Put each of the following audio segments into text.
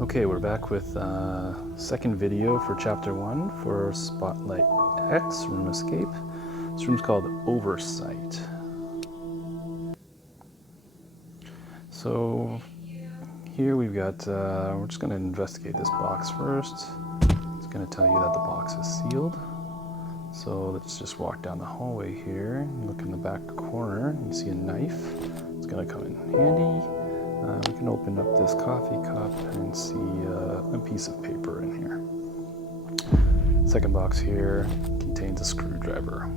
Okay, we're back with second video for Chapter 1 for Spotlight X, Room Escape. This room's called Oversight. So here we've got, we're just going to investigate this box first. It's going to tell you that the box is sealed. So let's just walk down the hallway here and look in the back corner. You see a knife. It's going to come in handy. We can open up this coffee cup and see a piece of paper in here. Second box here contains a screwdriver.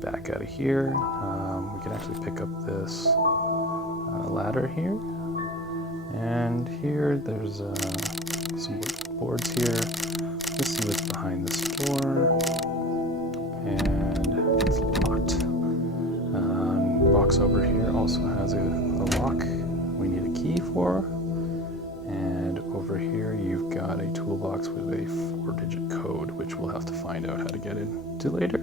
Back out of here, we can actually pick up this ladder here. And here there's some boards here. Let's see what's behind this door. And it's locked. The box over here also has a lock we need a key for. And over here you've got a toolbox with a 4-digit code, which we'll have to find out how to get into later.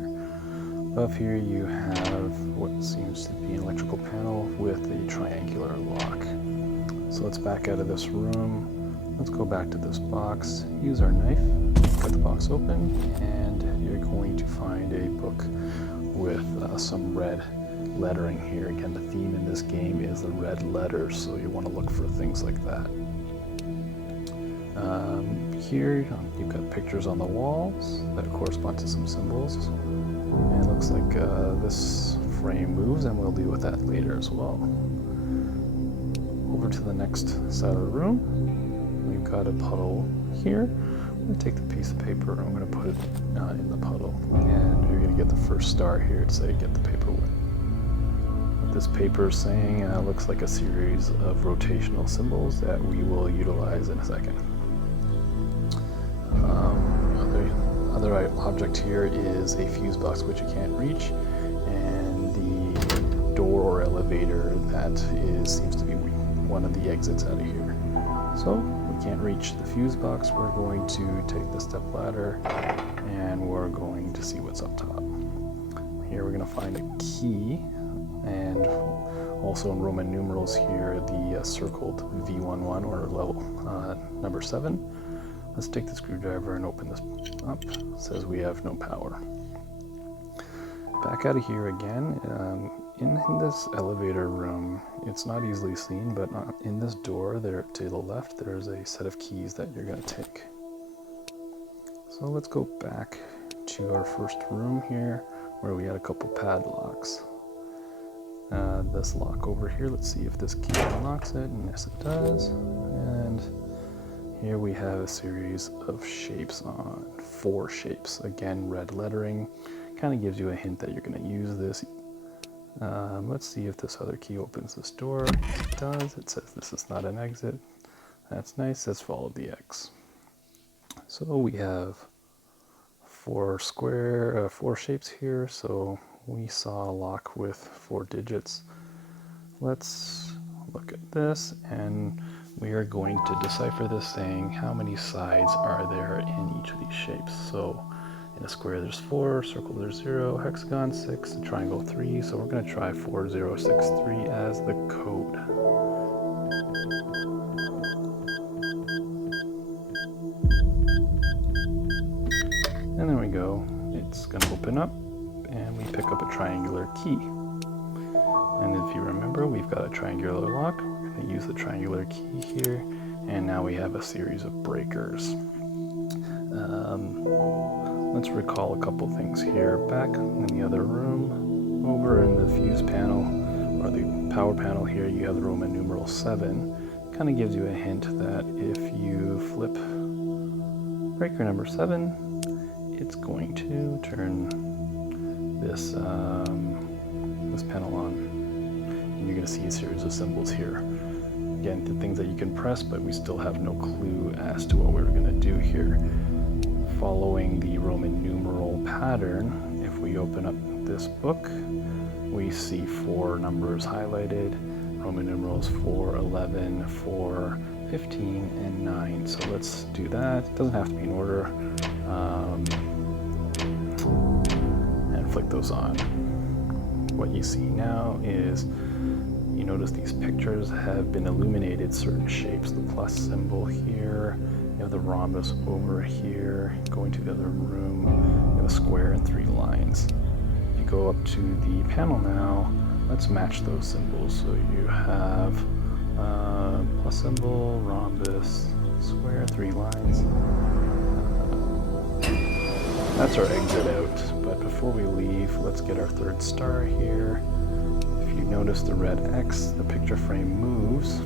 Above here you have what seems to be an electrical panel with a triangular lock. So let's back out of this room. Let's go back to this box, use our knife, cut the box open, and you're going to find a book with some red lettering here. Again, the theme in this game is the red letters, so you want to look for things like that. Here you've got pictures on the walls that correspond to some symbols, and it looks like this frame moves, and we'll deal with that later as well. Over to the next side of the room, we've got a puddle here. I'm going to take the piece of paper and I'm going to put it in the puddle, and you're going to get the first star here to say get the paper wet. What this paper is saying looks like a series of rotational symbols that we will utilize in a second. Other object here is a fuse box which you can't reach, and the door or elevator that seems to be one of the exits out of here. So we can't reach the fuse box. We're going to take the step ladder and we're going to see what's up top. Here we're going to find a key, and also in Roman numerals here the circled V11 or level number 7. Let's take the screwdriver and open this up. It says we have no power. Back out of here again. In this elevator room, it's not easily seen, but in this door there to the left, there's a set of keys that you're going to take. So let's go back to our first room here, where we had a couple padlocks. This lock over here, let's see if this key unlocks it, and yes it does. And here we have a series of shapes on 4 shapes. Again, red lettering kind of gives you a hint that you're going to use this. Let's see if this other key opens this door. It does. It says this is not an exit. That's nice. Let's follow the X. So we have 4 shapes here. So we saw a lock with 4 digits. Let's look at this, and we are going to decipher this saying how many sides are there in each of these shapes. So in a square there's 4, circle there's 0, hexagon 6, a triangle 3, so we're going to try 4063 as the code. And there we go. It's going to open up and we pick up a triangular key. And if you remember, we've got a triangular lock. We're going to use the triangular key here, and now we have a series of breakers. Let's recall a couple things here. Back in the other room, over in the fuse panel, or the power panel here, you have the Roman numeral 7. Kind of gives you a hint that if you flip breaker number 7, it's going to turn this, this panel on. And you're going to see a series of symbols here. Again, the things that you can press, but we still have no clue as to what we're going to do here. Following the Roman numeral pattern, if we open up this book, we see 4 numbers highlighted, Roman numerals 4, 11, 4, 15, and 9. So let's do that. It doesn't have to be in order. And flick those on. What you see now is notice these pictures have been illuminated certain shapes. The plus symbol here, you have the rhombus over here, going to the other room, you have a square and 3 lines. If you go up to the panel now, let's match those symbols. So you have plus symbol, rhombus, square, 3 lines. That's our exit out, but before we leave, let's get our 3rd star here. If you notice the red X, the picture frame moves.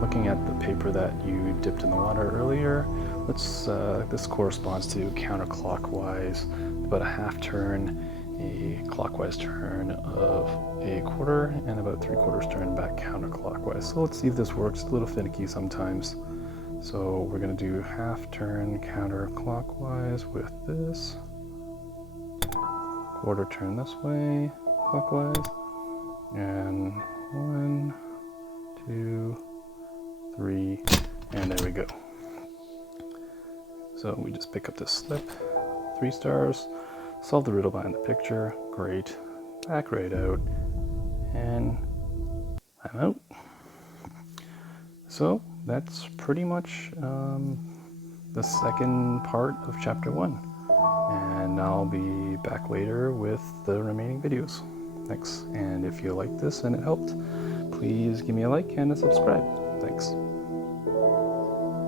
Looking at the paper that you dipped in the water earlier, this corresponds to counterclockwise, about a half turn, a clockwise turn of a quarter, and about 3/4 turn back counterclockwise. So let's see if this works. It's a little finicky sometimes. So we're going to do half turn counterclockwise with this, quarter turn this way clockwise, and 1, 2, 3, and there we go. So we just pick up this slip, 3 stars, solve the riddle behind the picture, great, back right out, and I'm out. So that's pretty much the second part of chapter 1, and I'll be back later with the remaining videos. Thanks, and if you liked this and it helped, please give me a like and a subscribe. Thanks.